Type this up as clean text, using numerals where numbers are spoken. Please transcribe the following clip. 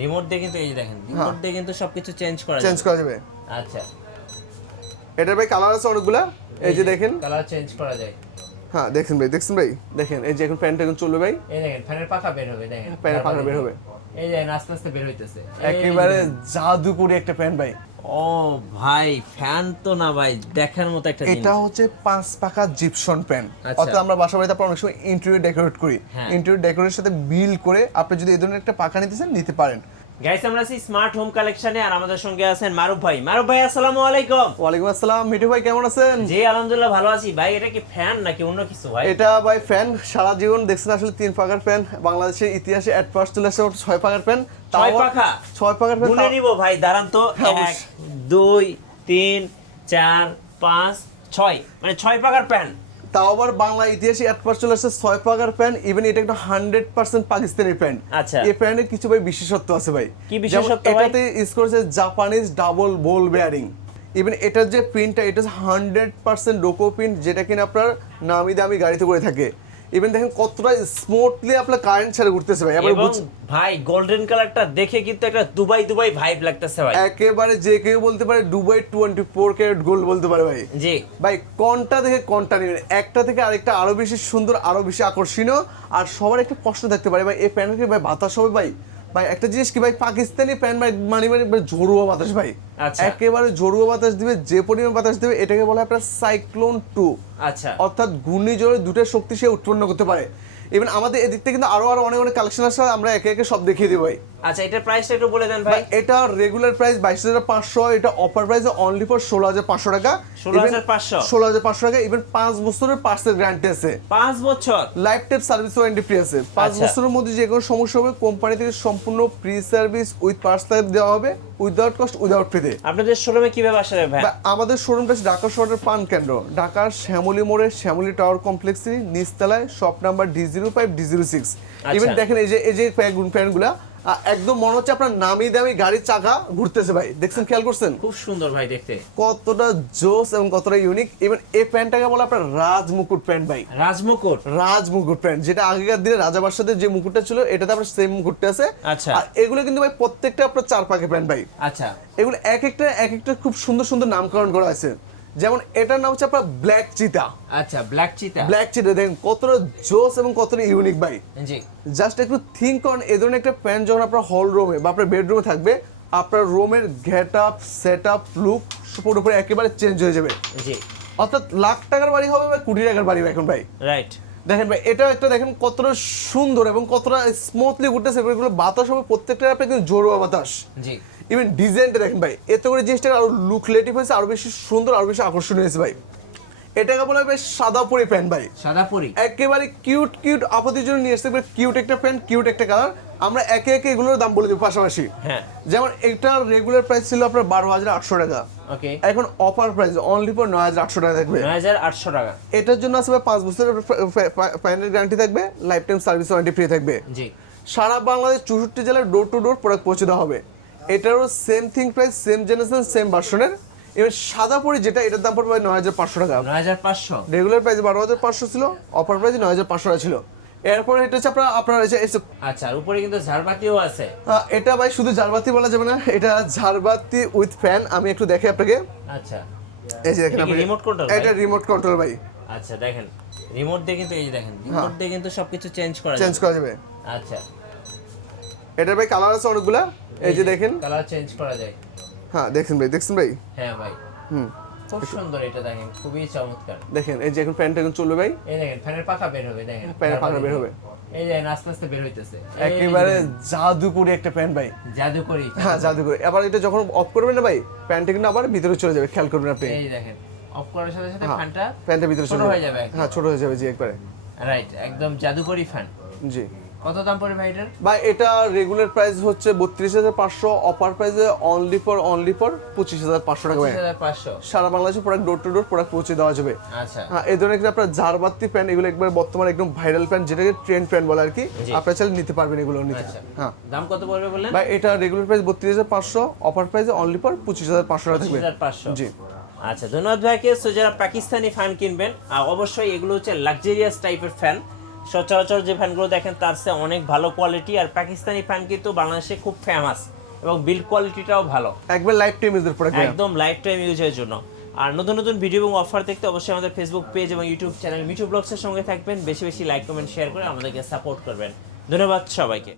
Remote দিয়ে কিন্তু এই যে দেখেন রিমোট দিয়ে কিন্তু সবকিছু চেঞ্জ করা যাবে। আচ্ছা, এটার ভাই কালার আছে অনেকগুলা, এই যে দেখেন কালার চেঞ্জ করা যায়। হ্যাঁ দেখছেন ভাই দেখেন এই যে এখন ফ্যানটা এখন চলবে ভাই, এই দেখেন ফ্যানের পাখা বের হবে, দেখেন ফ্যানের পাখা বের হবে, এই যে আস্তে আস্তে বের হইতেছে, একেবারে জাদুকরি একটা ফ্যান ভাই। ও ভাই ফ্যান তো না ভাই, দেখার মতো একটা জিনিস। এটা হচ্ছে 5 পাকা জিপসন ফ্যান। আচ্ছা। অর্থাৎ আমরা বাসা বাড়িতে আপনার অনেক সময় ইন্টেরিয়র ডেকোরেট করি, হ্যাঁ। ইন্টেরিয়র ডেকোরেটের সাথে মিল করে আপনি যদি এই ধরনের একটা পাখা নিতে চান নিতে পারেন। গাইস আমরা আছি স্মার্ট হোম কালেকশনে, আর আমাদের সঙ্গে আছেন মারুফ ভাই। মারুফ ভাই আসসালামু আলাইকুম। ওয়ালাইকুম আসসালাম, মিঠু ভাই কেমন আছেন? জি আলহামদুলিল্লাহ ভালো আছি ভাই। এটা কি ফ্যান নাকি অন্য কিছু ভাই? এটা ভাই ফ্যান, সারা জীবন দেখছেন আসলে 3 পাকার ফ্যান, বাংলাদেশের ইতিহাসে এট ফার্স্ট চলে আসছে 6 পাকার ফ্যান। 6 পাখা? 6 পাকার ফ্যান গুনে নিব ভাই, দাঁড়ান তো। হ্যাঁ, 1 2 3 4 5 6, মানে 6 পাখার ফ্যান। তাও আবার বাংলা ইতিহাসে এট ফার্স্ট চলে আসছে 6 পাকার ফ্যান। ইভেন এটা একটা 100% পাকিস্তানি ফ্যান। আচ্ছা। এই ফ্যানের কিছু ভাই বিশেষত্ব আছে ভাই। কি বিশেষত্ব ভাই? এটাতে ইউজ করেছে জাপানিজ ডাবল বল বেয়ারিং। ইভেন এটার যে প্রিন্টটা, এটা 100% ডোকো প্রিন্ট, যেটা কিনা আপনার নামি দামি গাড়িতে করে থাকে। ইভেন দেখেন কতটা স্মুথলি আপনার কারেন্ট ছেড়ে ঘুরতেছে ভাই। এবং ভাই গোল্ডেন কালারটা দেখে কিন্তু একটা দুবাই ভাইব লাগতেছে ভাই। একেবারে যে কেউ বলতে পারে দুবাই 24 ক্যারেট গোল্ড বলতে পারে ভাই। জি ভাই কোনটা দেখে কোনটা নেবেন, একটা থেকে আরেকটা আরো বেশি সুন্দর, আরো বেশি আকর্ষণীয়। আর সবার একটা প্রশ্ন থাকতে পারে ভাই, এই প্যান্টে ভাই বাতাস হবে ভাই? ভাই একটা জিনিস কি ভাই, পাকিস্তানি প্যান্ট ভাই মানে ঝোড়ুয়া বাতাস ভাই। আচ্ছা। একেবারে ঝোড়ুয়া বাতাস দিবে, যে পরিমাণ বাতাস দিবে এটাকে বলা হয় আপনার সাইক্লোন 2। আচ্ছা, অর্থাৎ ঘূর্ণিঝড়ে দুটো শক্তি সে উৎপন্ন করতে পারে। ইভেন আমাদের এদিক থেকে কিন্তু আরো অনেক কালেকশন আছে, আমরা একে একে সব দেখিয়ে দিই ভাই। আচ্ছা এটার প্রাইসটা একটু বলে দেন ভাই। এটা রেগুলার প্রাইস 22,500, এটা অফার প্রাইস অনলি ফর 16,500 টাকা। 16,500? 16,500 টাকা। ইভেন 5 বছরের পার্সেল গ্যারান্টি আছে, 5 বছর life time service warranty free আছে। 5 আচ্ছা। বছরের মধ্যে যে কোনো সমস্যা হবে কোম্পানি থেকে সম্পূর্ণ free service with parts life দেওয়া হবে, উইদাউট কস্ট, উইদাউট ফ্রিতে। আপনাদের শোরুমে কিভাবে আসলে ভাই? আমাদের শোরুমটা ঢাকা শহরের পান কেন্দ্র, ঢাকার শ্যামলী মোড়ে শ্যামলী টাওয়ার কমপ্লেক্সের নিচতলায়, shop number D05 D06। Even দেখেন এই যে ফ্যানগুলা একদম মনে হচ্ছে আপনার নামি দামি গাড়ির চাকা ঘুরতেছে ভাই। দেখছেন, খেয়াল করছেন খুব সুন্দর ভাই দেখতে, কতটা জোস এবং কতটা ইউনিক। ইভেন এই প্যান্টটাকে বলে আপনার রাজমুকুট প্যান্ট ভাই। রাজমুকুট প্যান্ট, যেটা আগেকার দিনে রাজা বাদশাদের যে মুকুটটা ছিল, এটাতে আপনার সেম মুকুটটা আছে। আচ্ছা। আর এগুলো কিন্তু ভাই প্রত্যেকটা আপনার 4 পাকে প্যান্ট ভাই। আচ্ছা, এগুলো এক একটা খুব সুন্দর সুন্দর নামকরণ করা আছে। যেমন এটার নাম হচ্ছে আপনার ব্ল্যাক চিতা। আচ্ছা ব্ল্যাক চিতা দেখেন কতটা জোস এবং কতটা ইউনিক ভাই। জি জাস্ট একটু থিঙ্ক করেন, এই ধরনের একটা প্যান্ট যখন আপনার হল রুমে বা আপনার বেডরুমে থাকবে, আপনার রুমের get up, set up, look পুরোপুরি একেবারে চেঞ্জ হয়ে যাবে। জি অর্থাৎ লাখ টাকার বাড়ি হবে বা কোটি টাকার বাড়ি এখন ভাই। রাইট। দেখেন ভাই, এটা একটা দেখেন কতটা সুন্দর এবং কতটা স্মুথলি ঘুরতেছে। এগুলো বাতাস হবে প্রত্যেকটা আপনার কিন্তু জোরোয়া বাতাস। জি ইভেন ডিজাইনটা দেখেন ভাই, এতে করে জিনিসটা আরো লুকলেটিভ হয়েছে, আরো বেশি সুন্দর, আরো বেশি আকর্ষণীয় হয়েছে ভাই। এটাকে বলা হয় ভাই সাদাপুরি প্যান্ট ভাই। সাদাপুরি একেবারে কিউট আপনাদের জন্য নিয়ে আসতে পারে, কিউট একটা প্যান্ট, কিউট একটা কালার। আমরা একে একে এগুলোর দাম বলে দিব পাশাপাশি। হ্যাঁ। যেমন এটার রেগুলার প্রাইস ছিল আপনার 12,800 টাকা। ওকে, এখন অফার প্রাইস অনলি ফর 9,800 টাকা থাকবে। 9,800 টাকা। এটার জন্য আসবে 5 বছরের প্যান্টের গ্যারান্টি থাকবে, life time service warranty free থাকবে। জি সারা বাংলাদেশ 64 জেলায় ডোর টু ডোর প্রোডাক্ট পৌঁছে দেওয়া হবে। এটারও same thing price, same generation, same ভার্সনের। এবার সাদা পরি যেটা, এটার দাম পড়বে 9,500 টাকা। 9,500? রেগুলার প্রাইস 12,500 ছিল, অফার প্রাইস 9,500 টাকা ছিল। এরপরে এটা হচ্ছে আপনার আচ্ছা, আর উপরে কিন্তু ঝাড়বাতিও আছে। এটা ভাই শুধু ঝাড়বাতি বলা যাবে না, এটা ঝাড়বাতি উইথ ফ্যান। আমি একটু দেখে আপনাকে। আচ্ছা, এই যে দেখেন আপনি, রিমোট কন্ট্রোল। এটা রিমোট কন্ট্রোল ভাই। আচ্ছা দেখেন রিমোট দিয়ে কিন্তু এই যে দেখেন রিমোট দিয়ে কিন্তু সবকিছু চেঞ্জ করা যাবে। আচ্ছা, এটার ভাই কালার আছে অনেকগুলা, এই যে দেখেন কালার চেঞ্জ করা যায়। হ্যাঁ দেখছেন ভাই। হ্যাঁ ভাই, খুব সুন্দর। এটা দেখেন খুবই চমৎকার। দেখেন এই যে এখন ফ্যানটা এখন চলবে ভাই, এই দেখেন ফ্যানের পাখা বের হবে, দেখেন ফ্যানের পাখা বের হবে, এই যে আস্তে আস্তে বের হইতেছে। একেবারে জাদুকরি একটা ফ্যান ভাই। জাদুকরি? হ্যাঁ জাদুকরি। আবার এটা যখন অফ করবেন না ভাই, ফ্যানটা কিন্তু আবার ভিতরে চলে যাবে, খেয়াল করবেন আপনি। এই দেখেন অফ করার সাথে সাথে ফ্যানটা ভিতরে ছোট হয়ে যাবে। হ্যাঁ ছোট হয়ে যাবে জি একবারে। রাইট, একদম জাদুকরি ফ্যান। জি। কত দাম পড়ে ভাই এটার? ভাই এটা রেগুলার প্রাইস হচ্ছে 32,500, অফার প্রাইসে অনলি ফর 25,500 টাকা ভাই। 25,500? সারা বাংলাদেশে product door to door product পৌঁছে দেওয়া যাবে। আচ্ছা। হ্যাঁ, এই ধরনের আপনার ঝাড়বাতি প্যান্ট, এগুলো একবার বর্তমানে একদম ভাইরাল প্যান্ট, যেটাকে ট্রেন্ড প্যান্ট বলে আর কি। আপনারা চাইলে নিতে পারবেন এগুলো নিতে। হ্যাঁ, দাম কত পড়বে বললেন ভাই? এটা রেগুলার প্রাইস 32,500, অফার প্রাইসে অনলি ফর 25,500 টাকা থাকবে। 25,500? জি। আচ্ছা, ধন্যবাদ ভাইকে। সো যারা পাকিস্তানি ফ্যান কিনবেন, অবশ্যই এগুলো হচ্ছে লাক্সারিয়াস টাইপের ফ্যান। সচরাচর যে ফ্যানগুলো দেখেন তার চেয়ে অনেক ভালো কোয়ালিটি, আর পাকিস্তানি ফ্যান কিন্তু বাংলাদেশে খুব ফেমাস এবং বিল্ড কোয়ালিটিটাও ভালো, একবার লাইফ টাইম ইউজের প্রোডাক্ট একদম লাইফ টাইম ইউজের জন্য। আর নতুন নতুন ভিডিও এবং অফার দেখতে অবশ্যই আমাদের ফেসবুক পেজ এবং ইউটিউব চ্যানেল মিঠু ব্লগসের সঙ্গে থাকবেন। বেশি বেশি লাইক কমেন্ট শেয়ার করে আমাদেরকে সাপোর্ট করবেন। ধন্যবাদ সবাইকে।